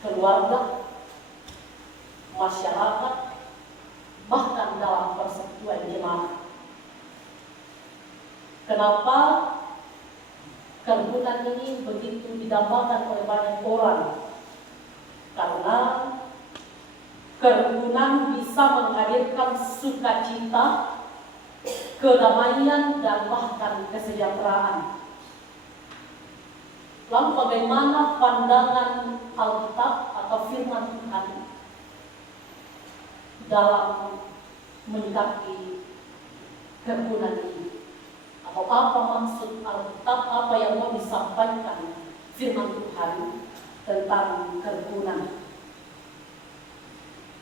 keluarga, masyarakat, bahkan dalam persekutuan jemaat. Kenapa kerukunan ini begitu didambakan oleh banyak orang? Karena kerukunan bisa menghadirkan sukacita, kedamaian, dan bahkan kesejahteraan. Lalu bagaimana pandangan Alkitab atau firman Tuhan dalam menyikapi kerukunan ini? Atau apa maksud Alkitab, apa yang mau disampaikan firman Tuhan tentang kerukunan?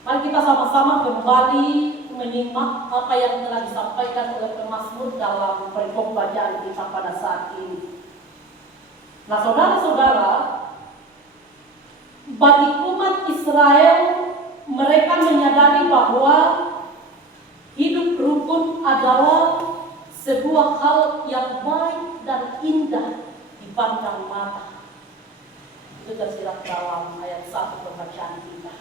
Mari kita sama-sama kembali menyimak apa yang telah disampaikan oleh pemazmur dalam perikop bacaan kita pada saat ini. Nah, saudara-saudara, bagi umat Israel, mereka menyadari bahwa hidup rukun adalah sebuah hal yang baik dan indah dipandang mata. Itu tersirat dalam ayat 1 pembacaan kita.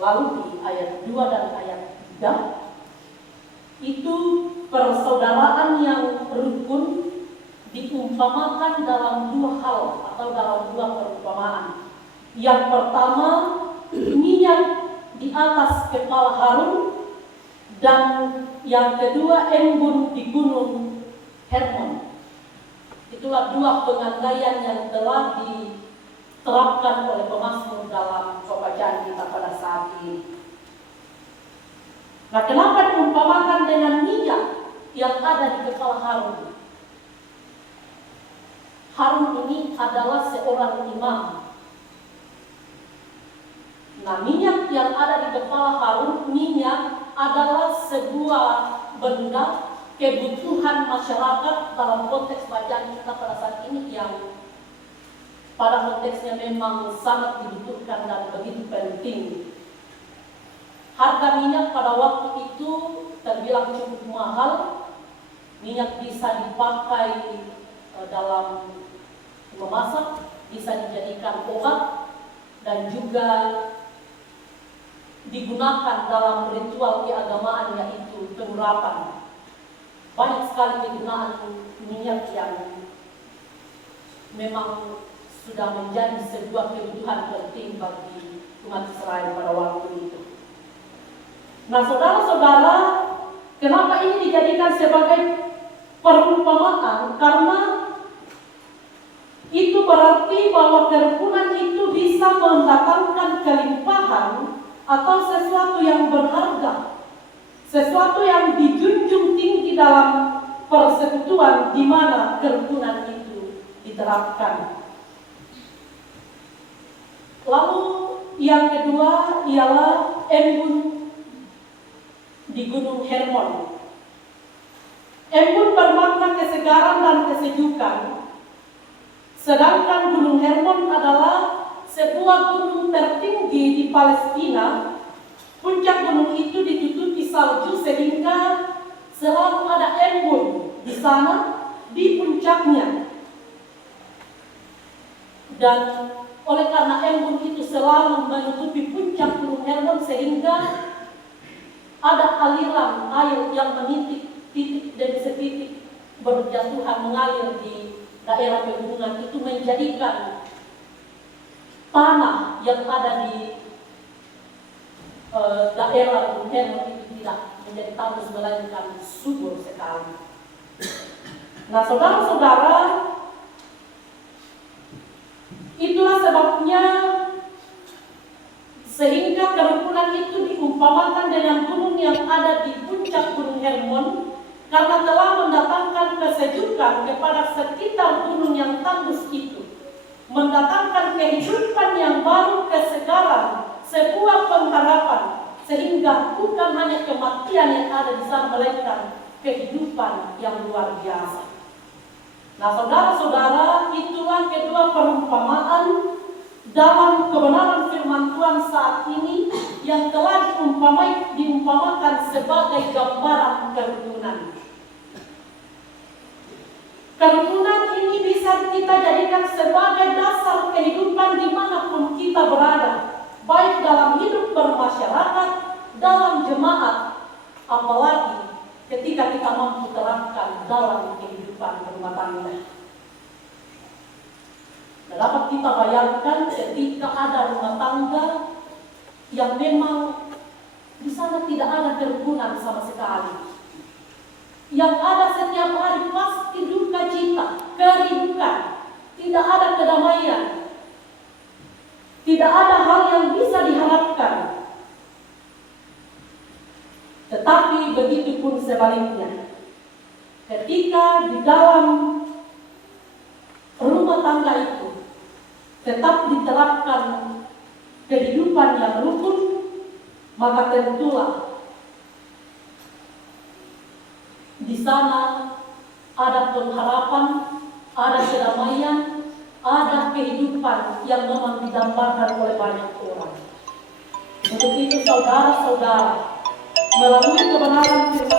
Lalu di ayat 2 dan ayat 3, itu persaudaraan yang rukun diumpamakan dalam dua hal atau dalam dua perumpamaan. Yang pertama, minyak di atas kepala Harun, dan yang kedua, embun di gunung Hermon. Itulah dua pengandaian yang telah diterapkan oleh pemazmur dalam pembacaan kita pada saat ini. Nah, kenapa diumpamakan dengan minyak yang ada di kepala Harun? Harun ini adalah seorang imam. Nah, minyak yang ada di kepala Harun, minyak adalah sebuah benda kebutuhan masyarakat dalam konteks bacaan kita pada saat ini yang pada konteksnya memang sangat dibutuhkan dan begitu penting. Harga minyak pada waktu itu terbilang cukup mahal. Minyak bisa dipakai dalam memasak, bisa dijadikan obat, dan juga digunakan dalam ritual keagamaan, yaitu pengurapan. Banyak sekali kegunaan minyak yang memang sudah menjadi sebuah kebutuhan penting bagi umat Israel pada waktu itu. Nah, saudara-saudara, kenapa ini dijadikan sebagai perumpamaan? Karena itu berarti bahwa kerukunan itu bisa mendatangkan kelimpahan atau sesuatu yang berharga, sesuatu yang dijunjung tinggi dalam persekutuan di mana kerukunan itu diterapkan. Lalu yang kedua ialah embun di gunung Hermon. Embun bermakna kesegaran dan kesejukan. Sedangkan gunung Hermon adalah sebuah gunung tertinggi di Palestina. Puncak gunung itu ditutupi salju sehingga selalu ada embun di sana, di puncaknya. Dan oleh karena embun itu selalu menutupi puncak gunung Hermon, sehingga ada aliran air yang menitik titik demi setitik berjatuhan mengalir di daerah pegunungan itu, menjadikan tanah yang ada di daerah gunung Hermon itu tidak menjadi tandus, melainkan subur sekali. Nah, saudara-saudara, itulah sebabnya sehingga kerukunan itu diumpamakan dengan gunung yang ada di puncak gunung Hermon, karena telah mendatangkan kesejukan kepada sekitar gunung yang tandus itu, mendatangkan kehidupan yang baru, kesegaran, sebuah pengharapan, sehingga bukan hanya kematian yang ada di sana, melainkan kehidupan yang luar biasa. Nah, saudara-saudara, itulah kedua perumpamaan dalam kebenaran firman Tuhan saat ini yang telah diumpamakan sebagai gambaran kerukunan. Kerukunan ini bisa kita jadikan sebagai dasar kehidupan dimanapun kita berada, baik dalam hidup bermasyarakat, dalam jemaat, apalagi ketika kita mampu terapkan dalam kehidupan rumah tangga. Dapat kita bayangkan ketika ada rumah tangga yang memang di sana tidak ada kerukunan sama sekali. Yang ada setiap hari pasti duka cita, keributan, tidak ada kedamaian, tidak ada hal yang bisa diharapkan. Tetapi begitu pun sebaliknya, ketika di dalam rumah tangga itu tetap diterapkan kehidupan yang rukun, maka tentulah di sana ada pengharapan, ada kedamaian, ada kehidupan yang memang didambakan oleh banyak orang. Untuk itu saudara-saudara, melalui kebenaran firman